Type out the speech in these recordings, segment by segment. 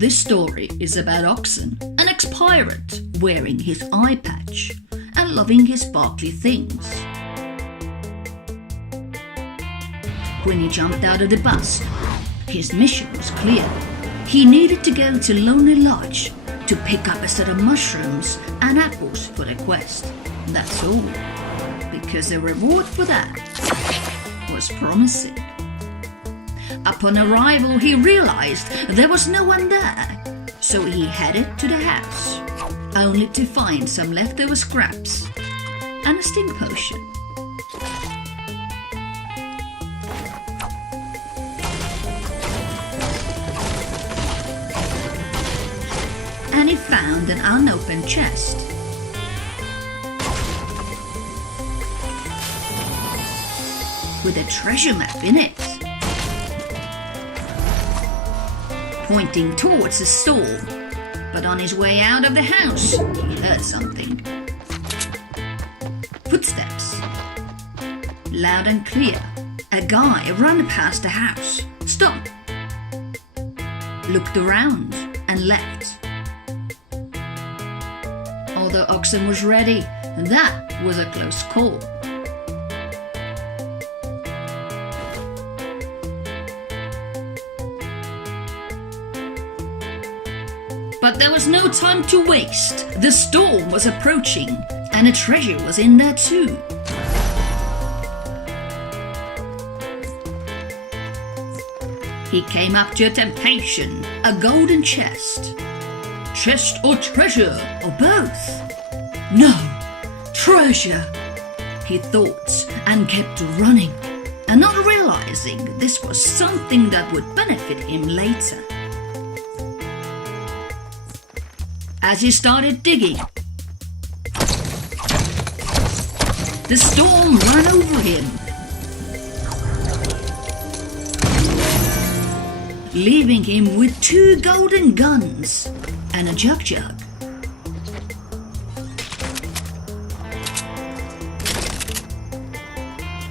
This story is about Oxan, an ex-pirate wearing his eye patch and loving his sparkly things. When he jumped out of the bus, his mission was clear. He needed to go to Lonely Lodge to pick up a set of mushrooms and apples for the quest. That's all, because the reward for that was promising. Upon arrival, he realized there was no one there, so he headed to the house, only to find some leftover scraps and a sting potion. And he found an unopened chest. With a treasure map in it, pointing towards the store. But on his way out of the house, he heard something. Footsteps. Loud and clear. A guy ran past the house, stopped, looked around and left. Although Oxan was ready, that was a close call. But there was no time to waste. The storm was approaching, and a treasure was in there too. He came up to a temptation, a golden chest. Chest or treasure, or both? No, treasure, he thought, and kept running, and not realizing this was something that would benefit him later. As he started digging, the storm ran over him, leaving him with 2 golden guns and a jug.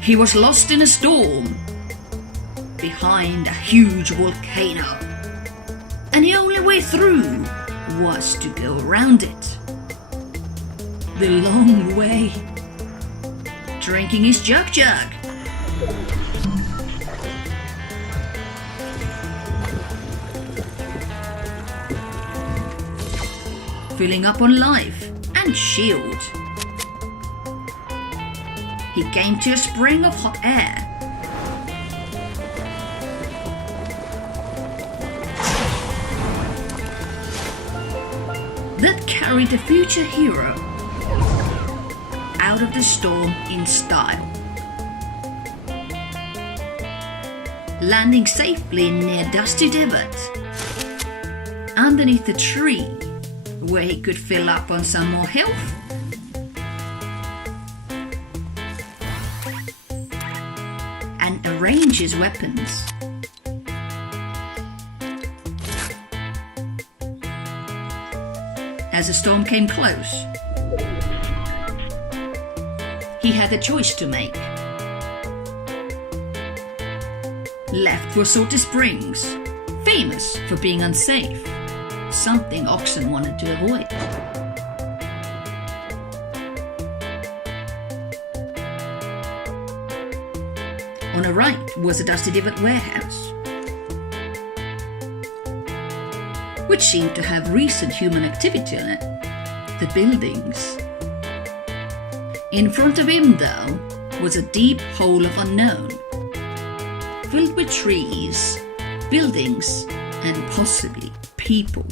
He was lost in a storm behind a huge volcano, and the only way through was to go around it. The long way. Drinking his jug. Filling up on life and shield. He came to a spring of hot air. That carried the future hero out of the storm in style, landing safely near Dusty Divot, underneath the tree where he could fill up on some more health and arrange his weapons. As the storm came close, he had a choice to make. Left for Salty Springs, famous for being unsafe, something Oxan wanted to avoid. On the right was a Dusty Divot warehouse, which seemed to have recent human activity in it. The buildings. In front of him, though, was a deep hole of unknown, filled with trees, buildings, and possibly people.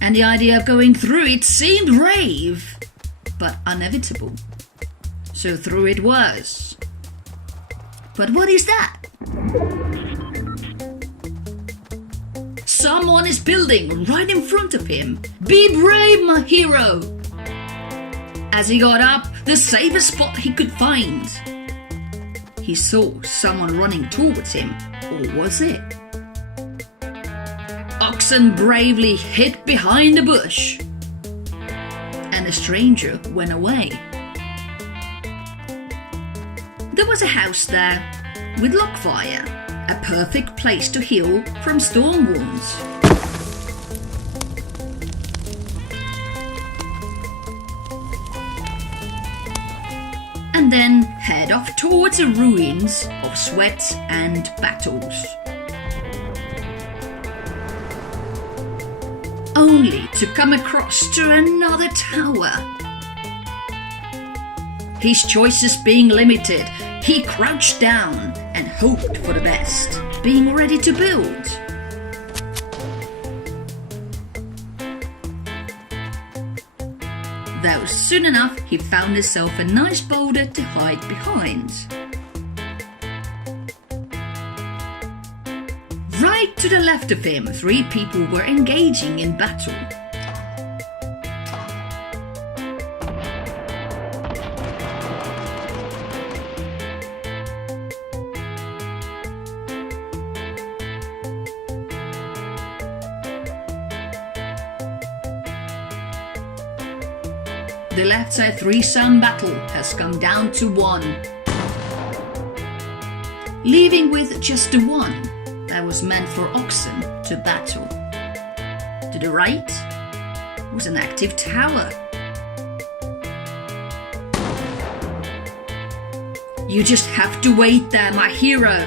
And the idea of going through it seemed brave, but inevitable. So through it was. But what is that? Someone is building right in front of him. Be brave, my hero! As he got up, the safest spot he could find, he saw someone running towards him. Or was it? Oxan bravely hid behind a bush, and the stranger went away. There was a house there with log fire a perfect place to heal from storm wounds. And then head off towards the ruins of sweats and battles. Only to come across to another tower. His choices being limited, he crouched down and hoped for the best, being ready to build. Though soon enough he found himself a nice boulder to hide behind. Right to the left of him, 3 people were engaging in battle. The left side threesome battle has come down to 1, leaving with just the one that was meant for Oxan to battle. To the right was an active tower. You just have to wait there, my hero.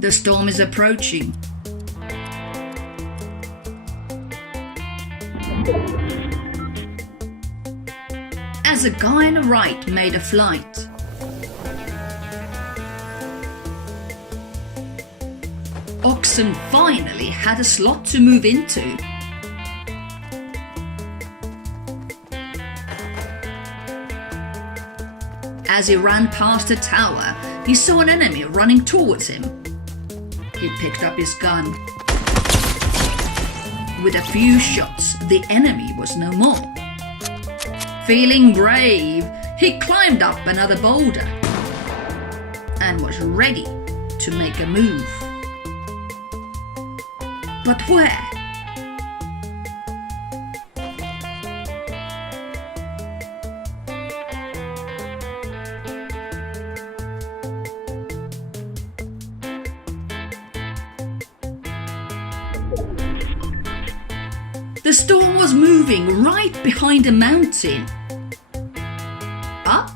The storm is approaching. As a guy on the right made a flight, Oxan finally had a slot to move into. As he ran past the tower, he saw an enemy running towards him. He picked up his gun. With a few shots, the enemy was no more. Feeling brave, he climbed up another boulder and was ready to make a move. But where? The storm was moving right behind a mountain. Up?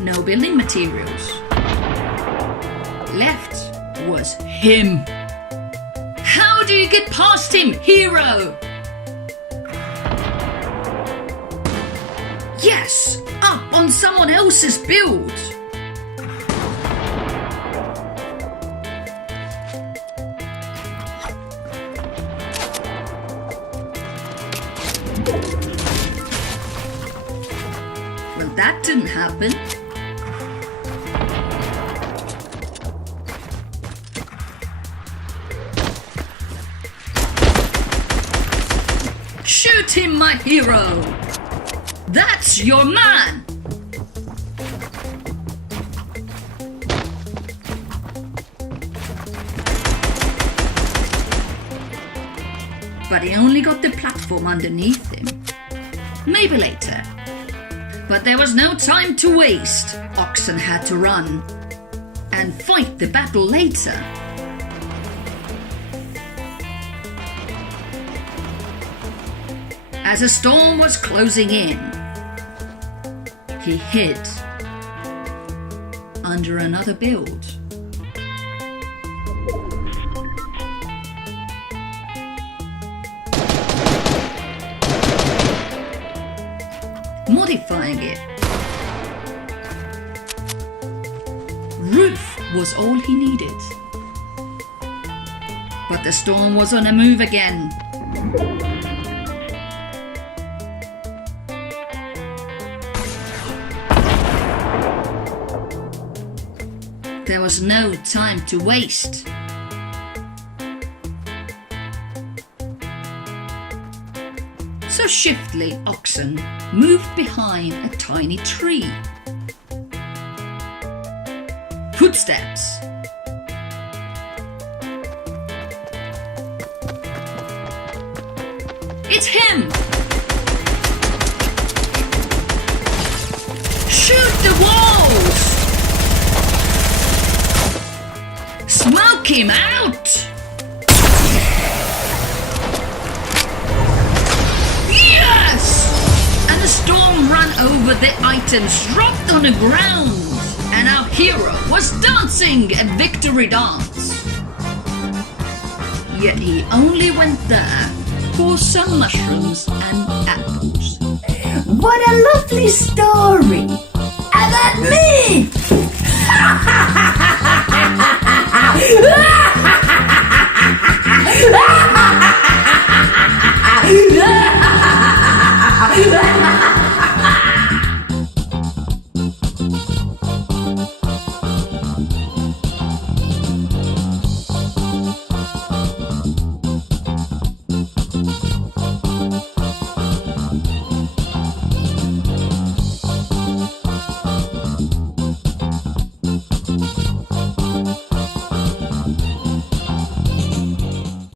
No building materials. Left was him. How do you get past him, hero? Yes, up on someone else's build. Well, that didn't happen. Shoot him, my hero! That's your man! But he only got the platform underneath him. Maybe later. But there was no time to waste. Oxan had to run and fight the battle later. As a storm was closing in, he hid under another build. Modifying it. Roof was all he needed. But the storm was on the move again. There was no time to waste. So shiftily, Oxan moved behind a tiny tree. Footsteps. It's him! Shoot the walls! Smoke him out! Yes! And the storm ran over the items dropped on the ground, and our hero was dancing a victory dance. Yet he only went there for some mushrooms and apples. What a lovely story! And that me!